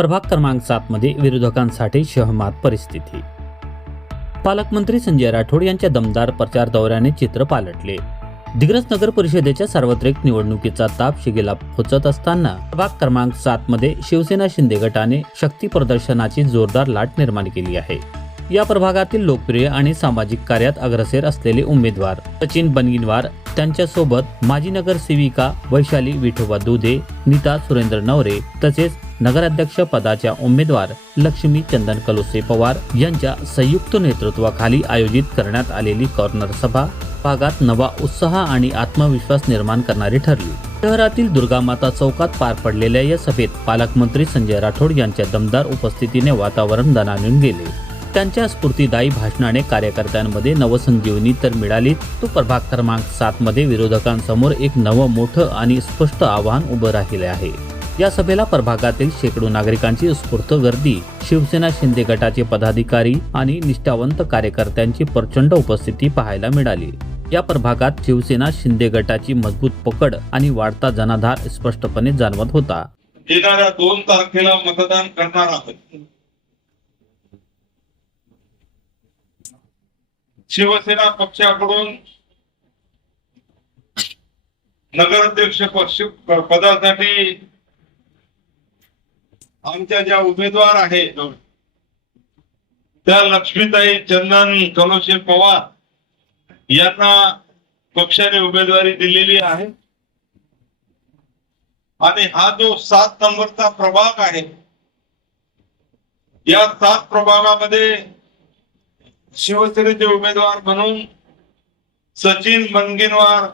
प्रभाग क्रमांक सात मध्ये विरोधकांसाठी शहमात परिस्थिती. पालकमंत्री संजय राठोड यांच्या दमदार प्रचार दौऱ्याने चित्र पालटले. दिग्रस नगर परिषदेच्या सार्वत्रिक निवडणुकीचा ताप शिगेला पोचत असताना प्रभाग क्रमांक सात मध्ये शिवसेना शिंदे गटाने शक्ती प्रदर्शनाची जोरदार लाट निर्माण केली आहे. या प्रभागातील लोकप्रिय आणि सामाजिक कार्यात अग्रसेर असलेले उमेदवार सचिन बनगिनवार त्यांच्यासोबत माजी नगरसेविका वैशाली विठोबा दुधे नीता सुरेंद्र नवरे तसेच नगराध्यक्ष पदाच्या उमेदवार लक्ष्मी चंदन कलोसे पवार यांच्या संयुक्त नेतृत्वाखाली आयोजित करण्यात आलेली कॉर्नर सभा भागात नवा उत्साह आणि आत्मविश्वास निर्माण करणारी ठरली. शहरातील दुर्गामाता चौकात पार पडलेल्या या सभेत पालकमंत्री संजय राठोड यांच्या दमदार उपस्थितीने वातावरण दणानून गेले. त्यांच्या स्फूर्तीदायी भाषणाने कार्यकर्त्यांमध्ये नवसंजीवनी तर मिळाली तो प्रभाग क्रमांक सात मध्ये विरोधकांसमोर एक नवं मोठं आणि स्पष्ट आव्हान उभं राहिले आहे. या सभेला प्रभागातील शेकडो नागरिकांची उत्स्फूर्त गर्दी शिवसेना शिंदे गटाचे पदाधिकारी आणि निष्ठावंत कार्यकर्त्यांची प्रचंड उपस्थिती पाहायला मिळाली. या प्रभागात शिवसेना शिंदे गटाची मजबूत पकड आणि वाढता जनाधार स्पष्टपणे जाणवत होता. येणाऱ्या दोन तारखेला मतदान करणार आहोत. शिवसेना पक्षाकडून नगराध्यक्ष पक्ष पदासाठी आमच्या ज्या उमेदवार आहेत त्या लक्ष्मीताई चंदन कलोशे पवार यांना पक्षाने उमेदवारी दिलेली आहे. आणि हा जो सात नंबरचा प्रभाग आहे या सात प्रभागामध्ये शिवसेनेचे उमेदवार म्हणून सचिन बनगिनवार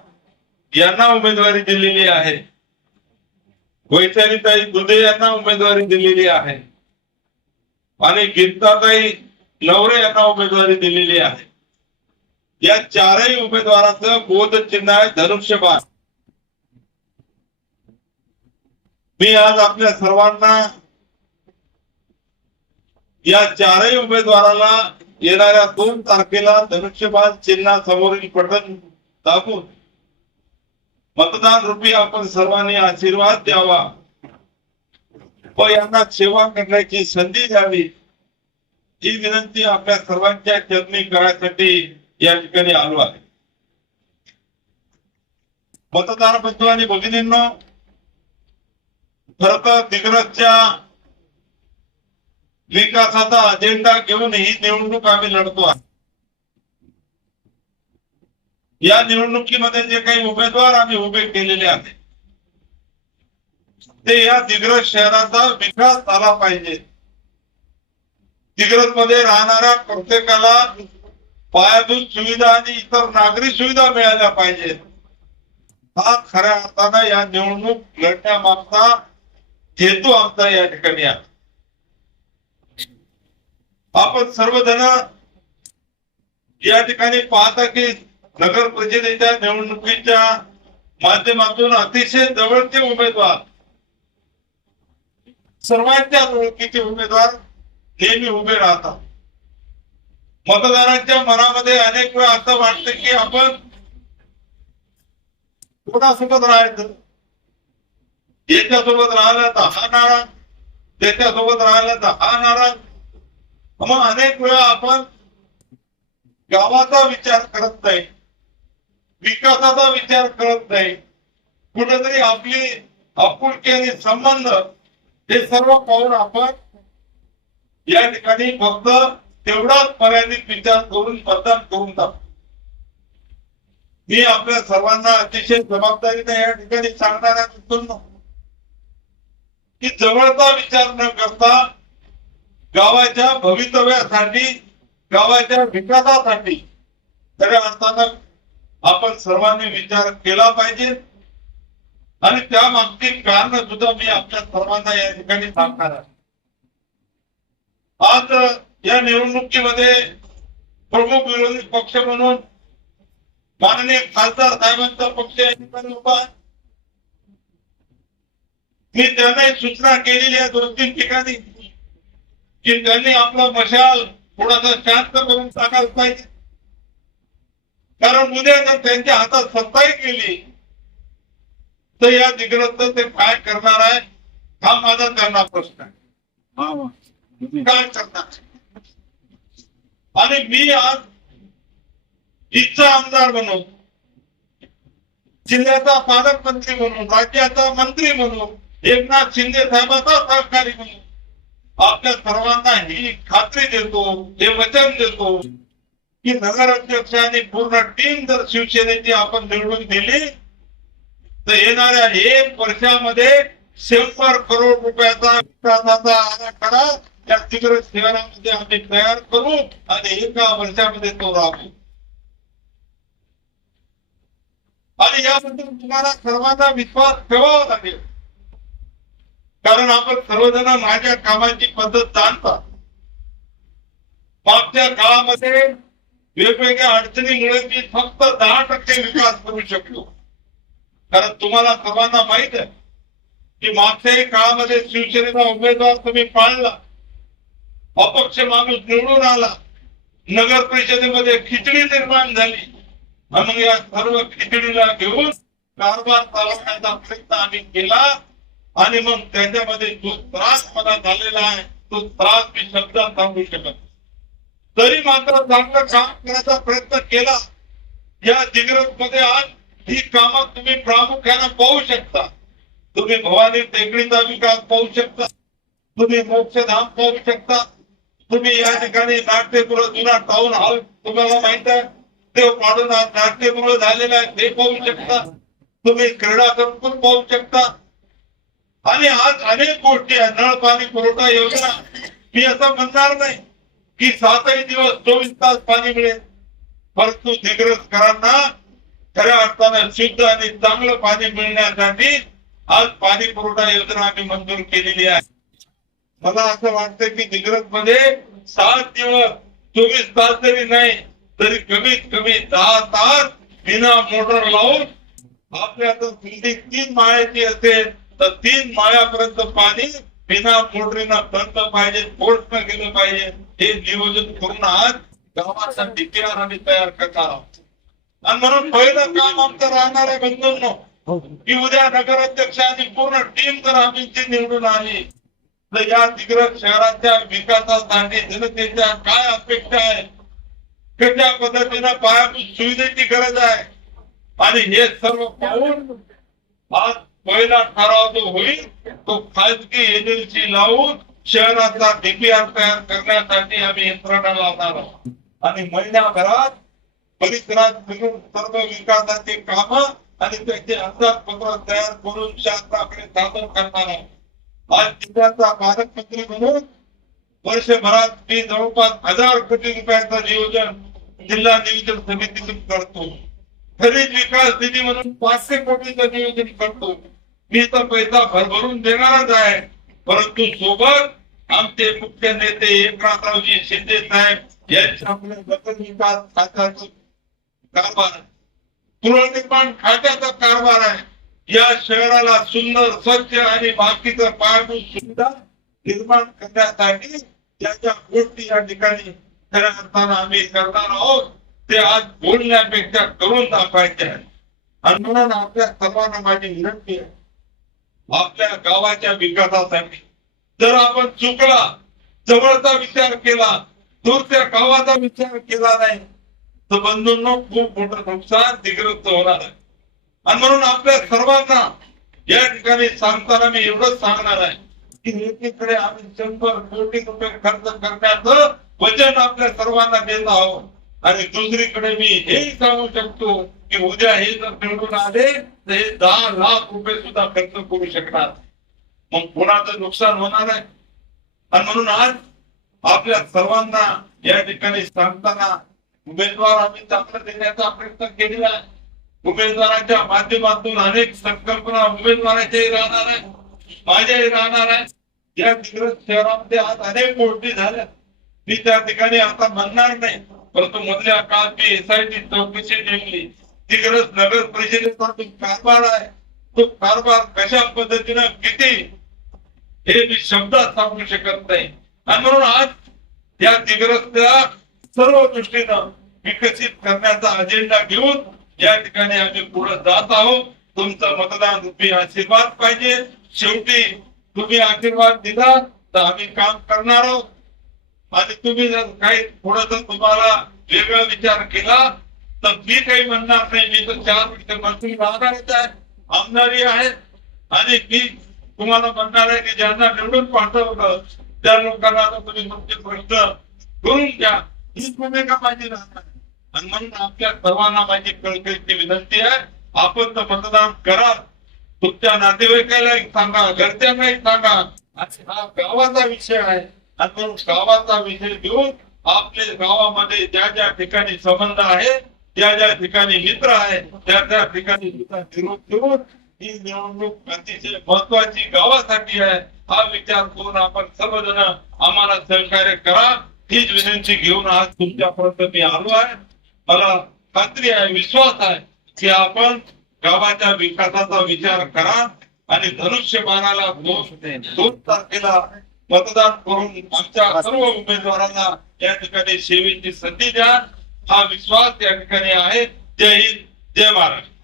यांना उमेदवारी दिलेली आहे. वैशालीताई दुधे यांना उमेदवारी दिलेली आहे. आणि गीताताई लवरे यांना उमेदवारी दिलेली आहे. या चारही उमेदवाराचं बोध चिन्ह आहे धनुष्यबाण. मी आज आपल्या सर्वांना या चारही उमेदवाराला येणाऱ्या दोन तारखेला धनुष्यबाण चिन्हा समोरील पटन दाखवून मतदान रूपी आपण सर्वांनी आशीर्वाद द्यावा. व यांना सेवा करण्याची संधी द्यावी. ही विनंती आपल्या सर्वांच्या चरणी करण्यासाठी या ठिकाणी आलो आहे. मतदार बंधू आणि भगिनींनो खर तर दिग्रजच्या विकासाचा अजेंडा घेऊन ही निवडणूक आम्ही लढतो आहे. या निवडणुकीमध्ये जे काही उमेदवार आम्ही उभे केलेले आहेत ते या दिग्रज शहराचा विकास झाला पाहिजे. दिग्रजमध्ये राहणाऱ्या प्रत्येकाला पायाभूत सुविधा आणि इतर नागरी सुविधा मिळाल्या पाहिजेत. हा खऱ्या अर्थानं या निवडणूक लढण्यामागचा हेतू आमचा या ठिकाणी आहे. आपण सर्वजण या ठिकाणी पाहता की नगर परिषदेच्या निवडणुकीच्या माध्यमातून अतिशय जवळचे उमेदवार. सर्वांच्या ओळखीचे उमेदवार नेहमी उभे राहतात. मतदारांच्या मनामध्ये अनेक वेळा असं वाटत की आपण कोणासोबत राहायचं? याच्यासोबत राहिला तर हा नाराज त्याच्यासोबत राहिला तर हा नाराज मग अनेक वेळा आपण गावाचा विचार करत नाही. विकासाचा विचार करत नाही. कुठेतरी आपली आपुलकी आणि संबंध हे सर्व पाहून आपण या ठिकाणी फक्त तेवढाच मर्यादित विचार करून मतदान करून टाकतो मी आपल्या सर्वांना अतिशय जबाबदारीने या ठिकाणी सांगणाऱ्या मित्रांनो की जवळचा विचार न करता गावाच्या भवितव्यासाठी गावाच्या विकासासाठी खऱ्या अर्थानं आपण सर्वांनी विचार केला पाहिजे. आणि त्या मागची कारण सुद्धा मी आपल्या सर्वांना या ठिकाणी सांगणार आहे. आज या निवडणुकीमध्ये प्रमुख विरोधी पक्ष म्हणून माननीय खासदार साहेबांचा पक्ष या ठिकाणी उभा मी त्यांनाही सूचना केलेली आहे दोन तीन ठिकाणी की त्यांनी आपला मशाल थोडासा शांत करून टाकायला पाहिजे. कारण उद्या जर त्यांच्या हातात सत्ताही केली तर या दिग्रस्त ते काय करणार आहे हा माझा त्यांना प्रश्न आहे. काय करणार? आणि मी आज इच्छा आमदार म्हणून जिल्ह्याचा पालकमंत्री म्हणून राज्याचा मंत्री म्हणून एकनाथ शिंदे साहेबांचा सहकारी म्हणून आपल्या सर्वांना ही खात्री देतो हे वचन देतो. की नगराध्यक्ष आणि पूर्ण टीम जर शिवसेनेची आपण निवडून दिली तर येणाऱ्या एक वर्षामध्ये शंभर करोड रुपयाचा विकासाचा आराखडा त्या तिकडे शहरामध्ये आम्ही तयार करू आणि एका वर्षामध्ये तो राबू. आणि याबद्दल तुम्हाला सर्वांना विश्वास ठेवावा लागेल. कारण आपण सर्वजण माझ्या कामाची पद्धत जाणता. मागच्या काळामध्ये वेगवेगळ्या अडचणीमुळे मी फक्त दहा टक्के विकास करू शकलो. कारण तुम्हाला सर्वांना माहीत आहे की मागच्याही काळामध्ये शिवसेनेचा उमेदवार तुम्ही पाळला. अपक्ष माणूस निवडून आला. नगर परिषदेमध्ये खिचडी निर्माण झाली. म्हणून या सर्व खिचडीला घेऊन कारभार चालवण्याचा प्रयत्न आम्ही केला. आणि मग त्याच्यामध्ये जो त्रास मला झालेला आहे तो त्रास मी शब्दात सांगू शकत तरी मात्र चांगलं काम करण्याचा प्रयत्न केला. या दिग्रजमध्ये आज ही कामं तुम्ही प्रामुख्याने पाहू शकता. तुम्ही भवानी टेकडीचा विकास पाहू शकता. तुम्ही मोक्षधाम पाहू शकता. तुम्ही या ठिकाणी नाट्यगृह जुना टाऊन हॉल तुम्हाला माहीत आहे. ते पाडून आज नाट्यगृह झालेलं आहे ते पाहू शकता. तुम्ही क्रीडा संकुल पाहू शकता. आणि आज अनेक गोष्टी आहेत. नळ पाणी पुरवठा योजना. मी असं म्हणणार नाही. की सातही दिवस चोवीस तास पाणी मिळेल. परंतु दिग्रजकरांना खऱ्या अर्थानं शुद्ध आणि चांगलं पाणी मिळण्यासाठी आज पाणी पुरवठा योजना आम्ही मंजूर केलेली आहे. मला असं वाटतं की दिग्रजमध्ये सात दिवस चोवीस तास जरी नाही तरी कमीत कमी दहा तास बिना मोटर लावून आपल्या आता बिल्डिंग तीन माळ्याची असेल तर तीन माळ्यापर्यंत पाणी बिना मोटरीनं बंद पाहिजे फोर्स न गेलं पाहिजे हे नियोजन करून आज गावाचा इतिहास आम्ही तयार करणार आहोत. आणि म्हणून पहिलं काम आमचं राहणार आहे बंधूंनो. की उद्या नगराध्यक्ष आणि पूर्ण टीम जर आम्ही ती निवडून आली. तर या तिग्रज शहराच्या विकासासाठी जनतेच्या काय अपेक्षा आहे? कशा पद्धतीनं पायाभूत सुविधेची गरज आहे? आणि हे सर्व पाहून आज पहिला ठराव जो होईल तो खाजगी एजन्सी लावून शहराचा डीपीआर तयार करण्यासाठी आम्ही यंत्रणा लावणार आहोत. आणि महिन्याभरात परिसरात फिरून सर्व विकासाची काम आणि त्याचे अंदाजपत्र तयार करून शासनाकडे सादर करणार आहोत. आज जिल्ह्याचा पालकमंत्री म्हणून वर्षभरात मी जवळपास हजार कोटी रुपयांचं नियोजन जिल्हा नियोजन समितीतून करतो. खरीद विकास निधी म्हणून पाचशे कोटीचं नियोजन करतो. मी तर पैसा भरभरून देणारच आहे. परंतु सोबत आमचे मुख्य नेते एकनाथरावजी शिंदे साहेब यांच्या आपल्या गत विकास खात्याचं कारभार गृहनिर्माण खात्याचा कारभार आहे. या शहराला सुंदर स्वच्छ आणि बाकीचं पायाभूत सुविधा निर्माण करण्यासाठी त्याच्या गोष्टी या ठिकाणी खऱ्या अर्थानं आम्ही करणार आहोत. ते आज बोलण्यापेक्षा करून दाखवायचे आहे. आणि म्हणून आपल्या सर्वांना माझी विनंती आहे आपल्या गावाच्या विकासासाठी. जर आपण चुकला जवळचा विचार केला दूरच्या गावाचा विचार केला नाही तर बंधूंनो खूप मोठं नुकसान दिग्रस्त होणार आहे. आणि म्हणून आपल्या सर्वांना या ठिकाणी सांगताना मी एवढंच सांगणार आहे की एकीकडे आम्ही शंभर कोटी रुपये खर्च करण्याचं वचन आपल्या सर्वांना देत आहोत. आणि दुसरीकडे मी हेही सांगू शकतो की उद्या हे जर निवडून आले तर हे दहा लाख रुपये सुद्धा खर्च करू शकणार. मग कोणाचं नुकसान होणार आहे? आणि म्हणून आज आपल्या सर्वांना या ठिकाणी सांगताना उमेदवार आम्ही चांगलं देण्याचा प्रयत्न केलेला आहे. उमेदवाराच्या माध्यमातून अनेक संकल्पना उमेदवाराच्याही राहणार आहे माझ्याही राहणार आहे या तिकडे शहरामध्ये आज अनेक गोष्टी झाल्या. मी त्या ठिकाणी आता म्हणणार नाही. परंतु मधल्या काळात मी एसआयटी चौकशी नेमली. दिग्रज नगर परिषदेचा जो कारभार आहे. तो कारभार कशा पद्धतीनं किती हे मी शब्दात सांगू शकत नाही. आणि म्हणून आज या दिग्रस्त्या सर्व दृष्टीनं विकसित करण्याचा अजेंडा घेऊन या ठिकाणी आम्ही पुढे जात आहोत. तुमचं मतदान रुपये आशीर्वाद पाहिजे. शेवटी तुम्ही आशीर्वाद दिला तर आम्ही काम करणार आहोत. आणि तुम्ही जर काही थोडस तुम्हाला वेगळा विचार केला तर मी काही म्हणणार नाही. मी तर चार वर्ष मंत्री राहणारच आहे आमदारी आहे. आणि मी तुम्हाला म्हणणार आहे की ज्यांना निवडून पाठवलं त्या लोकांना आता तुम्ही तुमचे प्रश्न करून घ्या. ही भूमिका माझी राहणार आणि म्हणून आपल्या सर्वांना माझी कळकळीची विनंती आहे. आपण तर मतदान करा तुमच्या नातेवाईकाला सांगा घरच्यांनाही सांगा. आणि हा गावाचा विषय आहे. आणि गावाचा विषय घेऊन आपले गावामध्ये ज्या ज्या ठिकाणी संबंध आहे ज्या ज्या ठिकाणी मित्र आहे त्या त्या ठिकाणी निरोप घेऊन ही निवडणूक अतिशय महत्वाची गावासाठी आहे. हा विचार करून आपण सर्वजण आम्हाला सहकार्य करा. हीच विनंती घेऊन आज तुमच्यापर्यंत मी आलो आहे. मला खात्री आहे विश्वास आहे की आपण गावाच्या विकासाचा विचार करा आणि धनुष्य बाणाला दोन तारखेला मतदान करून आमच्या सर्व उमेदवारांना या ठिकाणी सेवेची संधी द्या. हा विश्वास या ठिकाणी आहे. जय हिंद जय महाराष्ट्र.